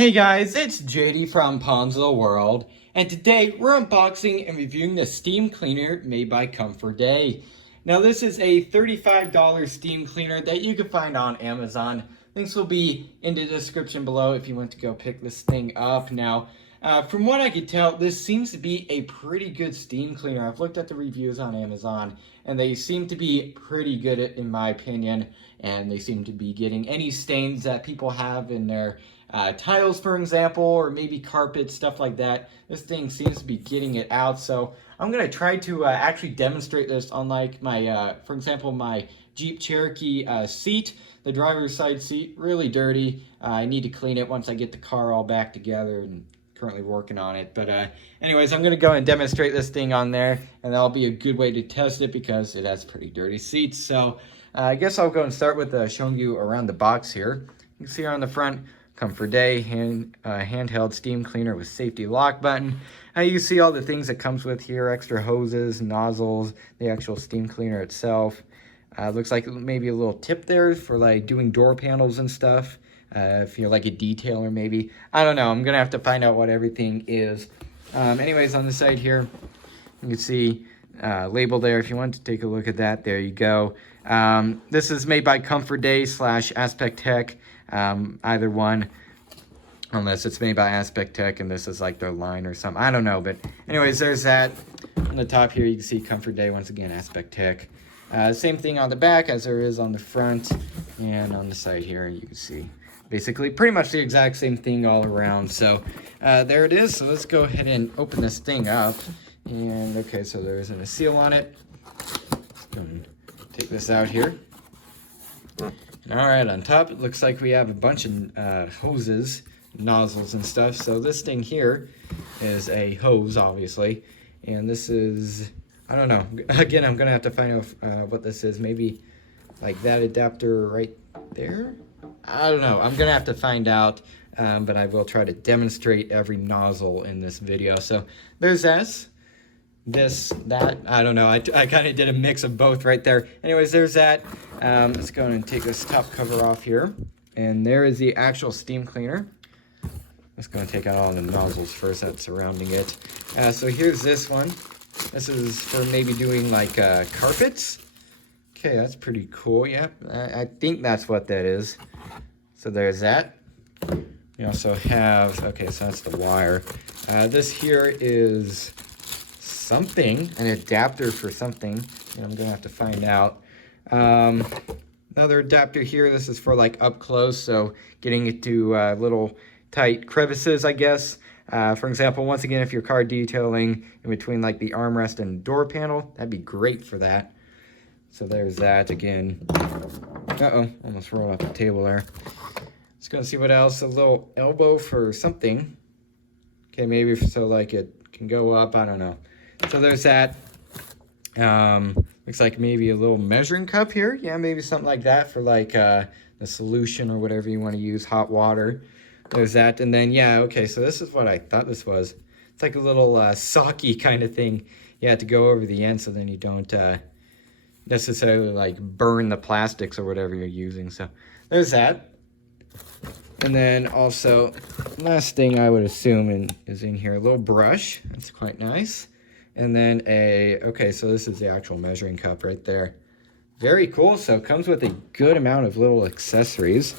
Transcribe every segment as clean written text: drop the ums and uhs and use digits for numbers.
Hey guys, it's JD from Palms of the World, and today we're unboxing and reviewing the steam cleaner made by Comforday. Now this is a $35 steam cleaner that you can find on Amazon. Links will be in the description below if you want to go pick this thing up. Now, from what I could tell, this seems to be a pretty good steam cleaner. I've looked at the reviews on Amazon, and they seem to be pretty good in my opinion, and they seem to be getting any stains that people have in their tiles, for example, or maybe carpet, stuff like that. This thing seems to be getting it out, so I'm going to try to actually demonstrate this on like my, for example, my Jeep Cherokee seat. The driver's side seat, really dirty. I need to clean it once I get the car all back together, and currently working on it. But anyways, I'm going to go and demonstrate this thing on there, and that'll be a good way to test it because it has pretty dirty seats. So I guess I'll go and start with showing you around the box here. You can see here on the front, Comforday handheld steam cleaner with safety lock button. You see all the things that comes with here: extra hoses, nozzles, the actual steam cleaner itself. Looks like maybe a little tip there for like doing door panels and stuff. If you're like a detailer, maybe. I don't know. I'm gonna have to find out what everything is. Anyways, on the side here, you can see label there. If you want to take a look at that, there you go. This is made by Comforday / Aspect Tech. Either one, unless it's made by Aspect Tech and this is like their line or something. I don't know, but anyways, there's that. On the top here, you can see Comforday, once again, Aspect Tech. Same thing on the back as there is on the front, and on the side here, you can see basically pretty much the exact same thing all around. So there it is. So let's go ahead and open this thing up. And okay, so there isn't a seal on it. Let's go and take this out here. All right, on top, it looks like we have a bunch of hoses, nozzles and stuff. So this thing here is a hose, obviously. And this is, I don't know. Again, I'm going to have to find out what this is. Maybe like that adapter right there? I don't know. I'm going to have to find out. But I will try to demonstrate every nozzle in this video. So there's this, that, I don't know. I kind of did a mix of both right there. Anyways, there's that. Let's go and take this top cover off here. And there is the actual steam cleaner. Let's go and take out all the nozzles first that's surrounding it. So here's this one. This is for maybe doing like carpets. Okay, that's pretty cool. Yeah, I think that's what that is. So there's that. We also have, okay, so that's the wire. This here is something, an adapter for something. And I'm gonna have to find out. Another adapter here. This is for like up close, so getting it to little tight crevices, I guess. For example, once again, if you're car detailing in between like the armrest and door panel, that'd be great for that. So there's that again. Uh-oh, almost rolled off the table there. Let's go and see what else. A little elbow for something. Okay, maybe so like it can go up, I don't know. So there's that. Looks like maybe a little measuring cup here. Yeah, maybe something like that for like the solution or whatever you want to use, hot water. There's that. And then, yeah, okay, so this is what I thought this was. It's like a little socky kind of thing. You have to go over the end so then you don't necessarily like burn the plastics or whatever you're using. So there's that. And then also, last thing I would assume is in here, a little brush. That's quite nice. And then okay, so this is the actual measuring cup right there. Very cool. So it comes with a good amount of little accessories.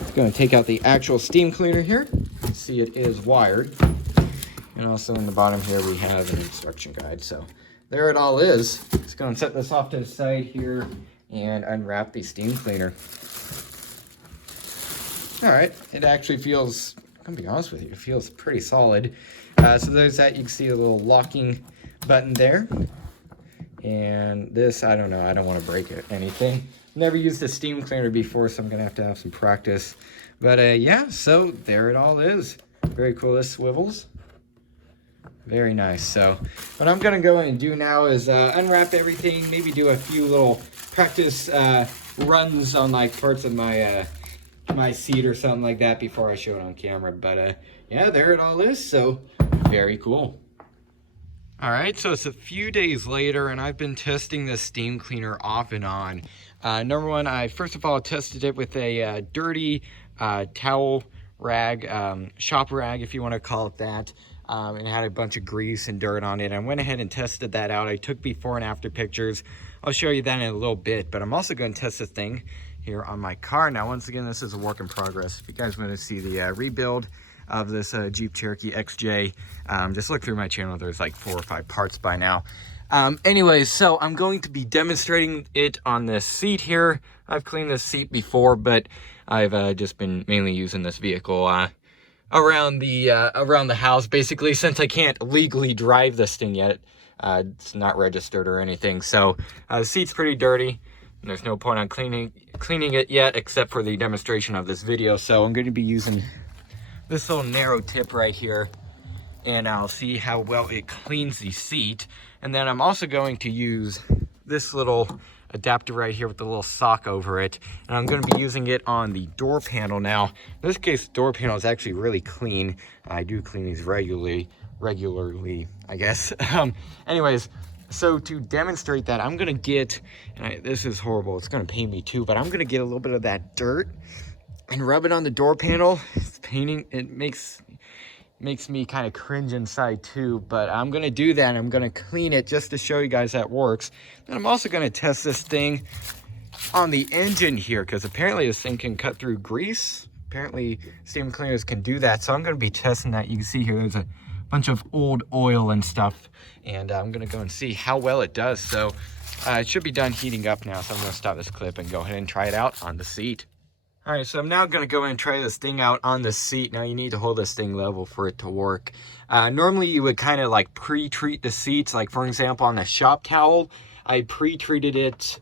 I'm going to take out the actual steam cleaner here. See, it is wired. And also in the bottom here, we have an instruction guide. So there it all is. Let's go and set this off to the side here and unwrap the steam cleaner. All right, it actually feels, I'm gonna be honest with you, it feels pretty solid. So there's that. You can see a little locking button there. And this, I don't know, I don't want to break it, anything. Never used a steam cleaner before, so I'm gonna have to have some practice. But yeah, so there it all is. Very cool. This swivels. Very nice. So what I'm gonna go and do now is unwrap everything, maybe do a few little practice runs on like parts of my my seat or something like that before I show it on camera. But yeah, there it all is. So very cool. All right, so it's a few days later and I've been testing this steam cleaner off and on. Number one, I first of all tested it with a dirty towel rag, shop rag, if you want to call it that. And it had a bunch of grease and dirt on it. I went ahead and tested that out. I took before and after pictures. I'll show you that in a little bit, but I'm also going to test this thing here on my car. Now, once again, this is a work in progress. If you guys want to see the rebuild of this Jeep Cherokee XJ, just look through my channel. There's like 4 or 5 parts by now. Anyways, so I'm going to be demonstrating it on this seat here. I've cleaned this seat before, but I've just been mainly using this vehicle around the house, basically, since I can't legally drive this thing yet. It's not registered or anything, so the seat's pretty dirty. And there's no point on cleaning it yet, except for the demonstration of this video. So I'm going to be using this little narrow tip right here, and I'll see how well it cleans the seat. And then I'm also going to use this little adapter right here with the little sock over it, and I'm going to be using it on the door panel. Now, in this case, the door panel is actually really clean. I do clean these regularly, I guess. Anyways, so to demonstrate that, I'm going to get, this is horrible, it's going to pain me too, but I'm going to get a little bit of that dirt and rub it on the door panel. It's painting, it makes me kind of cringe inside too, but I'm going to do that. I'm going to clean it just to show you guys that works. And I'm also going to test this thing on the engine here, because apparently this thing can cut through grease. Apparently steam cleaners can do that, so I'm going to be testing that. You can see here there's a bunch of old oil and stuff, and I'm going to go and see how well it does. So it should be done heating up now, so I'm going to stop this clip and go ahead and try it out on the seat. All right, so I'm now going to go and try this thing out on the seat. Now, you need to hold this thing level for it to work. Normally, you would kind of like pre-treat the seats. Like, for example, on the shop towel, I pre-treated it,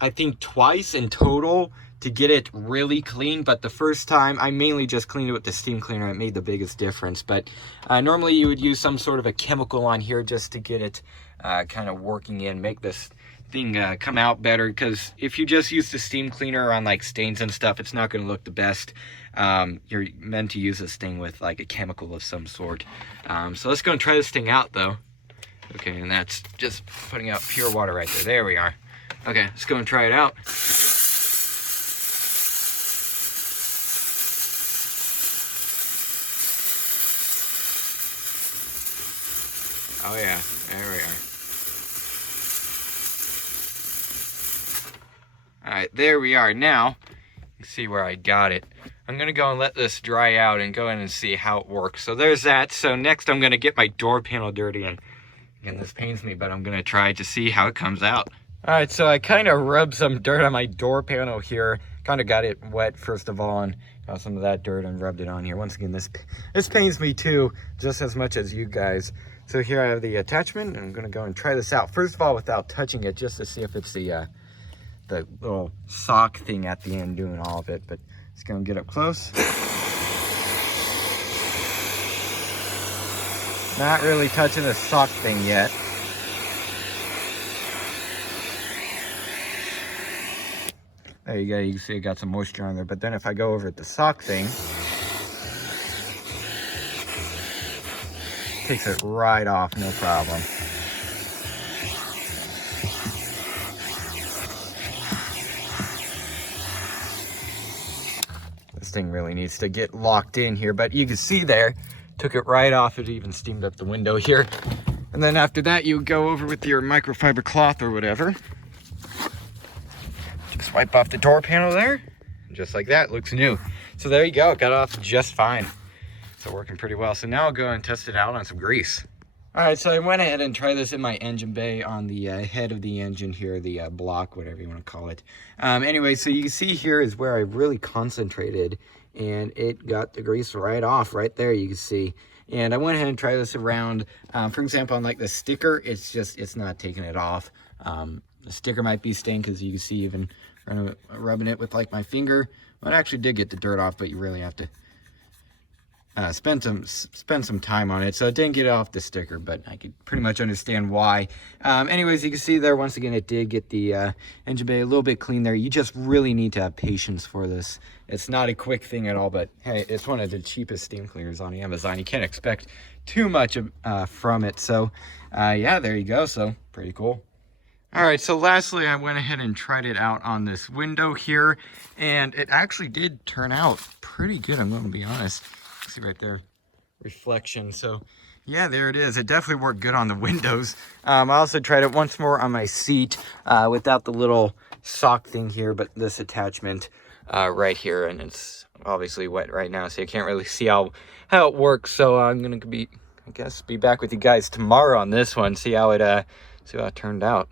I think, twice in total to get it really clean. But the first time, I mainly just cleaned it with the steam cleaner. It made the biggest difference. But normally, you would use some sort of a chemical on here just to get it kind of working in, make this thing come out better, because if you just use the steam cleaner on like stains and stuff, it's not going to look the best. You're meant to use this thing with like a chemical of some sort. So let's go and try this thing out though. Okay, and that's just putting out pure water right there. There we are. Okay, let's go and try it out. Oh yeah, there we are. All right, there we are. Now, you can see where I got it. I'm going to go and let this dry out and go in and see how it works. So there's that. So next I'm going to get my door panel dirty. And again, this pains me, but I'm going to try to see how it comes out. All right, so I kind of rubbed some dirt on my door panel here. Kind of got it wet first of all, and got some of that dirt and rubbed it on here. Once again, this pains me too, just as much as you guys. So here I have the attachment, and I'm going to go and try this out. First of all, without touching it, just to see if it's the little sock thing at the end doing all of it. But just gonna get up close. Not really touching the sock thing yet. There you go, you can see it got some moisture on there. But then if I go over at the sock thing, takes it right off, no problem. Thing really needs to get locked in here, but you can see there, took it right off. It even steamed up the window here. And then after that, you go over with your microfiber cloth or whatever, just wipe off the door panel there, just like that. Looks new. So there you go, it got off just fine. So working pretty well. So now I'll go and test it out on some grease. All right, so I went ahead and tried this in my engine bay on the head of the engine here, the block, whatever you want to call it. Anyway, so you can see here is where I really concentrated, and it got the grease right off right there, you can see. And I went ahead and tried this around. For example, on like the sticker, it's not taking it off. The sticker might be stained, because you can see even rubbing it with like my finger. Well, it actually did get the dirt off, but you really have to spend some time on it. So it didn't get off the sticker, but I could pretty much understand why. Anyways, you can see there, once again, it did get the engine bay a little bit clean there. You just really need to have patience for this. It's not a quick thing at all, but hey, it's one of the cheapest steam cleaners on Amazon. You can't expect too much from it. So yeah, there you go. So pretty cool. All right, so lastly, I went ahead and tried it out on this window here, and it actually did turn out pretty good, I'm going to be honest. See right there, reflection. So yeah, there it is. It definitely worked good on the windows. I also tried it once more on my seat without the little sock thing here, but this attachment right here, and it's obviously wet right now, so you can't really see how it works. So I'm going to be, I guess, be back with you guys tomorrow on this one, see how it turned out.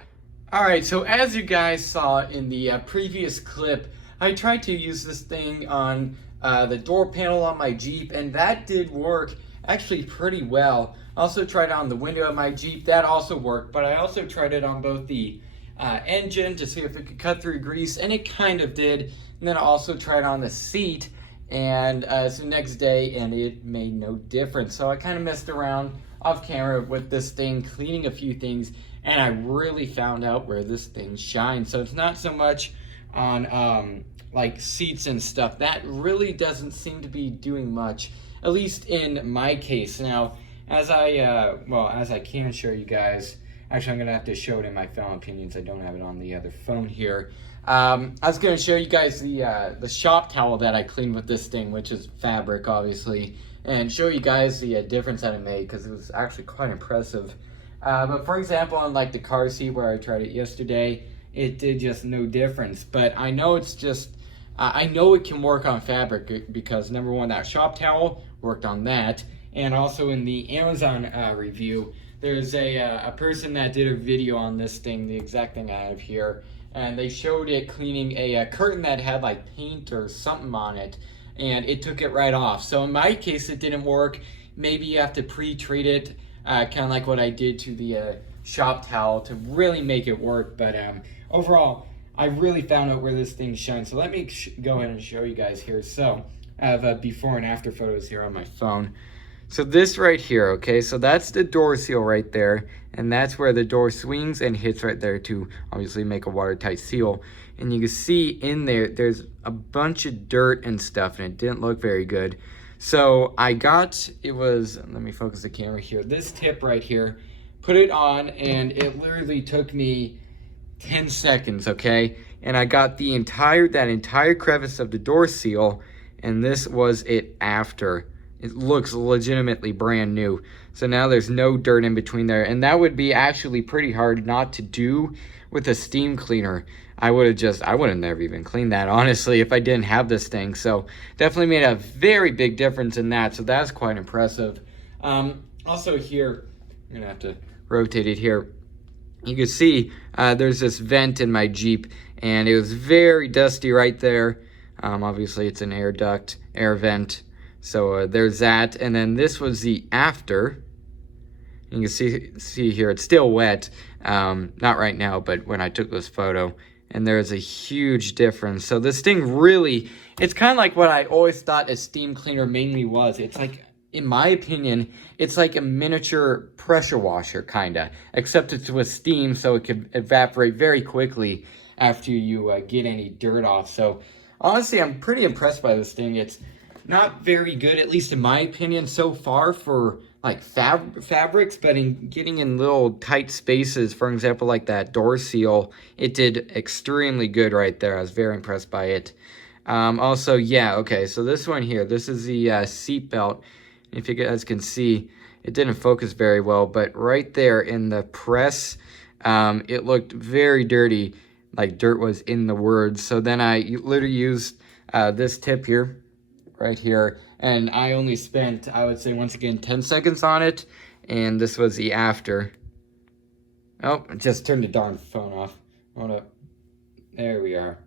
Alright, so as you guys saw in the previous clip, I tried to use this thing on the door panel on my Jeep, and that did work actually pretty well. Also tried it on the window of my Jeep, that also worked, but I also tried it on both the engine to see if it could cut through grease, and it kind of did. And then I also tried on the seat, and so next day, and it made no difference. So I kind of messed around off camera with this thing, cleaning a few things, and I really found out where this thing shines. So it's not so much on like seats and stuff. That really doesn't seem to be doing much, at least in my case. Now, as I can show you guys, actually I'm gonna have to show it in my Final Opinions. I don't have it on the other phone here. I was gonna show you guys the shop towel that I cleaned with this thing, which is fabric, obviously, and show you guys the difference that it made, because it was actually quite impressive. But for example, on like the car seat where I tried it yesterday, it did just no difference. But I know it's just, I know it can work on fabric, because number one, that shop towel worked on that. And also in the Amazon review, there's a person that did a video on this thing, the exact thing I have here. And they showed it cleaning a curtain that had like paint or something on it, and it took it right off. So in my case, it didn't work. Maybe you have to pre-treat it, kind of like what I did to the shop towel to really make it work. But overall, I really found out where this thing shines. So let me go ahead and show you guys here. So I have before and after photos here on my phone. So this right here, okay, so that's the door seal right there, and that's where the door swings and hits right there to obviously make a watertight seal. And you can see in there, there's a bunch of dirt and stuff, and it didn't look very good. So I got, let me focus the camera here, this tip right here, put it on, and it literally took me 10 seconds, okay? And I got that entire crevice of the door seal, and this was it after. It looks legitimately brand new. So now there's no dirt in between there. And that would be actually pretty hard not to do with a steam cleaner. I would have never even cleaned that, honestly, if I didn't have this thing. So definitely made a very big difference in that. So that's quite impressive. Also here, I'm gonna have to rotate it here. You can see there's this vent in my Jeep, and it was very dusty right there. Obviously it's an air duct, air vent. So there's that, and then this was the after. You can see here, it's still wet, not right now, but when I took this photo, and there's a huge difference. So this thing really, it's kind of like what I always thought a steam cleaner mainly was. It's like, in my opinion, it's like a miniature pressure washer, kinda, except it's with steam, so it can evaporate very quickly after you get any dirt off. So honestly, I'm pretty impressed by this thing. It's not very good, at least in my opinion, so far for like fabrics, but in getting in little tight spaces, for example, like that door seal, it did extremely good right there. I was very impressed by it. Also, yeah, okay, so this one here, this is the seat belt. If you guys can see, it didn't focus very well, but right there in the press, it looked very dirty, like dirt was in the words. So then I literally used this tip here, right here, and I only spent, I would say, once again, 10 seconds on it, and this was the after. Oh, I just turned the darn phone off. Hold up. There we are.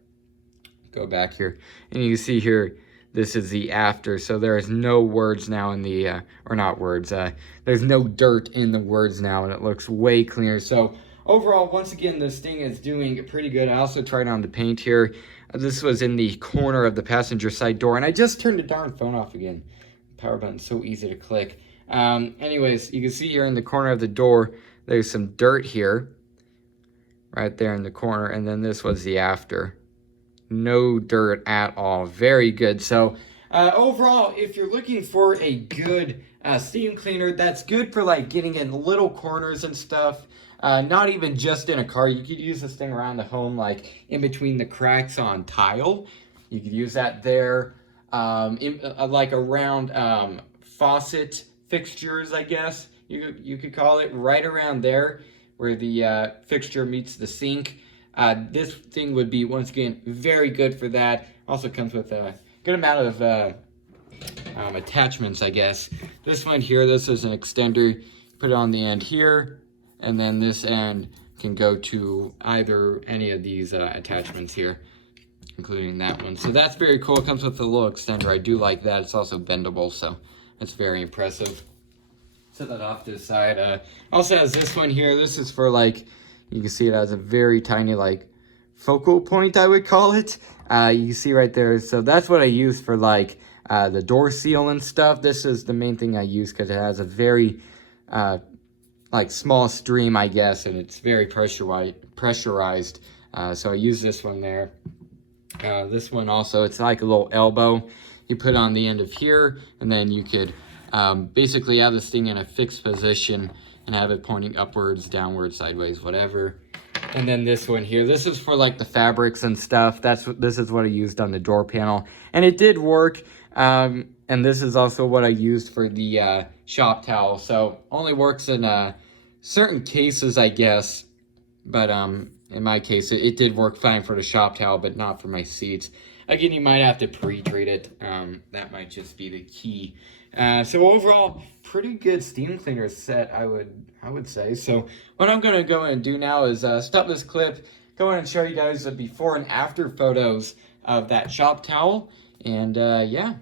Go back here, and you can see here, this is the after, so there is no words now in the, or not words, there's no dirt in the words now, and it looks way cleaner. So overall, once again, this thing is doing pretty good. I also tried on the paint here. This was in the corner of the passenger side door, and I just turned the darn phone off again. Power button's so easy to click. Anyways, you can see here in the corner of the door, there's some dirt here, right there in the corner, and then this was the after. No dirt at all. Very good. So overall, if you're looking for a good steam cleaner that's good for like getting in little corners and stuff, not even just in a car. You could use this thing around the home, like in between the cracks on tile. You could use that there, like around faucet fixtures, I guess you could call it, right around there where the fixture meets the sink. This thing would be, once again, very good for that. Also comes with a good amount of attachments, I guess. This one here, this is an extender. Put it on the end here, and then this end can go to either any of these attachments here, including that one. So that's very cool. It comes with a little extender. I do like that. It's also bendable, so that's very impressive. Set that off to the side. Also has this one here. This is for, like, you can see it has a very tiny, like, focal point, I would call it. You can see right there. So that's what I use for, like, the door seal and stuff. This is the main thing I use because it has a very, like, small stream, I guess, and it's very pressurized. So I use this one there. This one also, it's like a little elbow. You put it on the end of here, and then you could basically have this thing in a fixed position and have it pointing upwards, downwards, sideways, whatever. And then this one here, this is for like the fabrics and stuff. This is what I used on the door panel, and it did work. And this is also what I used for the shop towel. So only works in certain cases, I guess. But in my case, it did work fine for the shop towel, but not for my seats. Again, you might have to pre-treat it. That might just be the key. So overall, pretty good steam cleaner set, I would say. So what I'm going to go and do now is stop this clip, go in and show you guys the before and after photos of that shop towel. And yeah.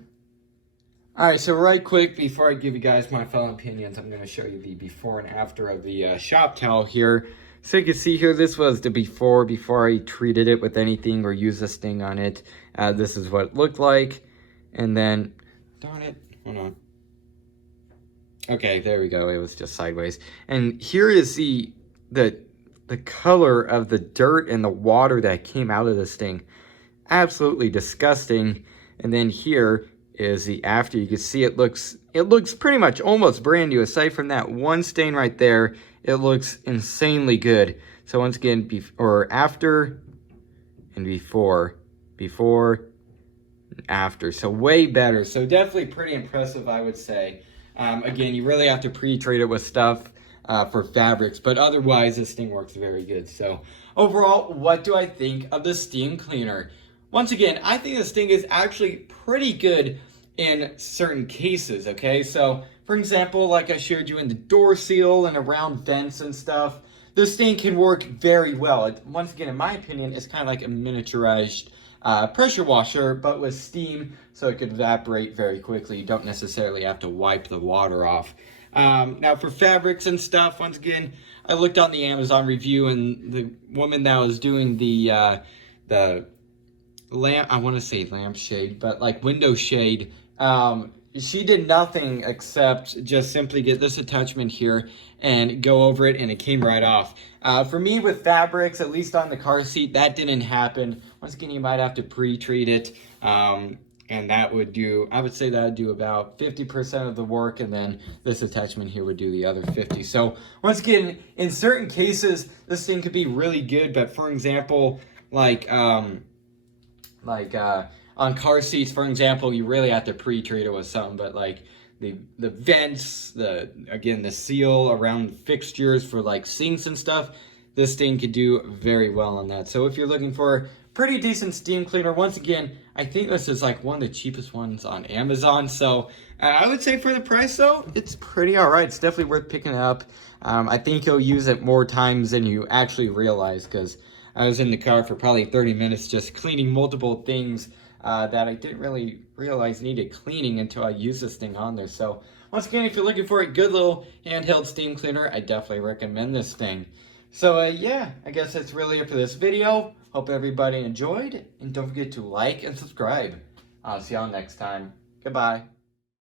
Alright, so right quick, before I give you guys my final opinions, I'm going to show you the before and after of the shop towel here. So you can see here, this was the before I treated it with anything or used this thing on it. This is what it looked like. And then, darn it, hold on. Okay, there we go, it was just sideways. And here is the color of the dirt and the water that came out of this thing. Absolutely disgusting. And then here is the after. You can see it looks pretty much almost brand new. Aside from that one stain right there, it looks insanely good. So once again, after and before, and after. So way better. So definitely pretty impressive, I would say. Again, you really have to pre-treat it with stuff for fabrics, but otherwise this thing works very good. So overall, what do I think of the steam cleaner? Once again, I think this thing is actually pretty good in certain cases, okay? So, for example, like I showed you in the door seal and around vents and stuff, this thing can work very well. Once again, in my opinion, it's kind of like a miniaturized pressure washer, but with steam, so it could evaporate very quickly. You don't necessarily have to wipe the water off. Now, for fabrics and stuff, once again, I looked on the Amazon review, and the woman that was doing the lamp, I want to say lampshade, but like window shade, she did nothing except just simply get this attachment here and go over it, and it came right off. For me, with fabrics, at least on the car seat, that didn't happen. Once again, you might have to pre-treat it, and that would do, I would say that would do about 50% of the work, and then this attachment here would do the other 50. So once again, in certain cases, this thing could be really good, but for example, like on car seats, for example, you really have to pre-treat it with something. But like the vents, the seal around fixtures for like sinks and stuff, this thing could do very well on that. So if you're looking for a pretty decent steam cleaner, once again, I think this is like one of the cheapest ones on Amazon. So I would say for the price though, it's pretty all right. It's definitely worth picking up. I think you'll use it more times than you actually realize, because I was in the car for probably 30 minutes just cleaning multiple things that I didn't really realize needed cleaning until I used this thing on there. So once again, if you're looking for a good little handheld steam cleaner, I definitely recommend this thing. So yeah, I guess that's really it for this video. Hope everybody enjoyed, and don't forget to like and subscribe. I'll see y'all next time. Goodbye.